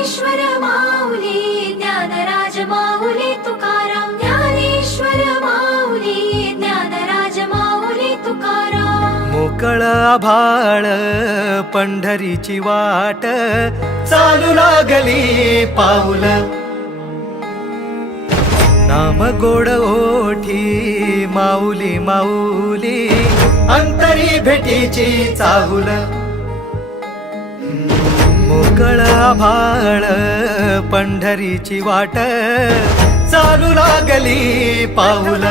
ज्ञानेश्वर माऊली ज्ञानराज माऊली तुकाराम ज्ञानेश्वर माऊली ज्ञानराज माऊली तुकाराम मोकळ आभाळ पंढरीची वाट चालू लागली पाऊल नाम गोड ओठी माऊली माऊली अंतरी भेटीची चाहुल मोकळ आभाळ पंढरीची वाट चालू लागली पाऊल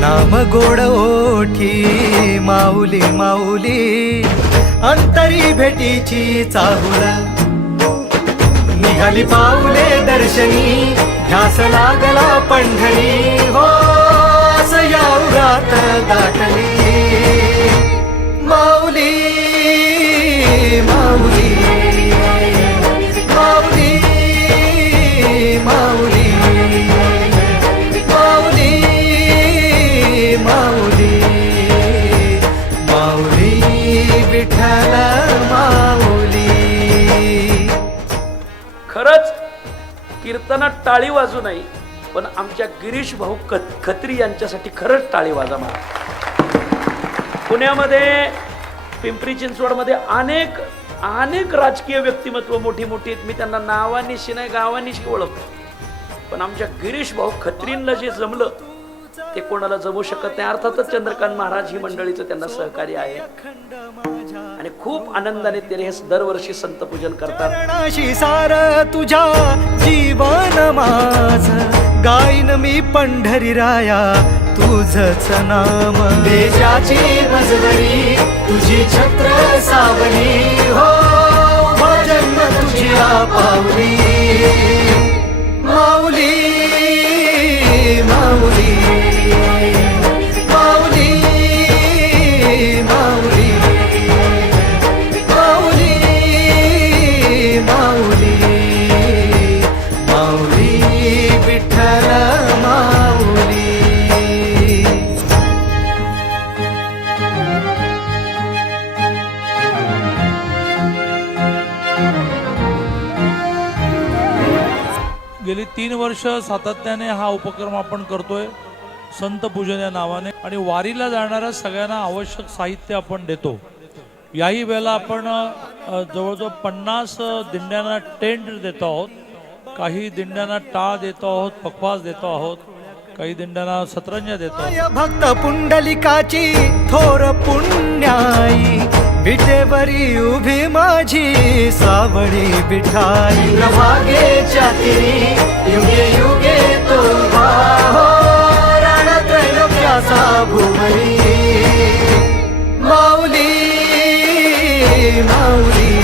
नाम गोड ओठी माऊली माऊली अंतरी भेटीची चाहुल निघाली पाऊले दर्शनी ध्यास लागला पंढरी हो असया उरात दाटली माऊली माऊली माऊली माऊली माऊली माऊली माऊली विठ्ठल माऊली खरंच कीर्तनात टाळी वाजू नाही पण आमच्या गिरीश भाऊ खत्री यांच्यासाठी खरंच टाळी वाजा मला पुण्यामध्ये पिंपरी चिंचवडमध्ये अनेक अनेक राजकीय व्यक्तिमत्व मोठी मोठी आहेत मी त्यांना नावानिशी नाही गावानिशी ओळखतो पण आमच्या गिरीश भाऊ खत्रींना जे जमलं ते कोणाला जमू शकत नाही अर्थातच चंद्रकांत महाराज ही मंडळीचं त्यांना सहकार्य आहे आणि खूप आनंदाने ते हे दरवर्षी संत पूजन करतात सार तुझ्या जीवन माझ गाईन मी पंढरी राया तुझच नाम देशाची मजवरी तुझी छत्र सावली हो भजन तुझी पावली माऊली माऊली माऊली माऊली माऊली माऊली माऊली विठ्ठल माऊली गेली 3 वर्ष सातत्याने हा उपक्रम आपण करतोय संत पूजन या नावाने आणि वारीला जाणाऱ्या सगळ्यांना आवश्यक साहित्य आपण देतो याही वेळेला आपण जवळजवळ 50 दिंड्यांना टेंट देतो आहोत काही दिंड्यांना टाळ देतो आहोत पखवाज देतो आहोत काही दिंड्यांना सतरंजा देतो भक्त पुंडलिकाची थोर पुण्याई विटेवरी उभी माझी सावळी विठाई भागेच्या तिरी युगे युगे तो हो रणत्रैलोक्याचा भुवरी माऊली माऊली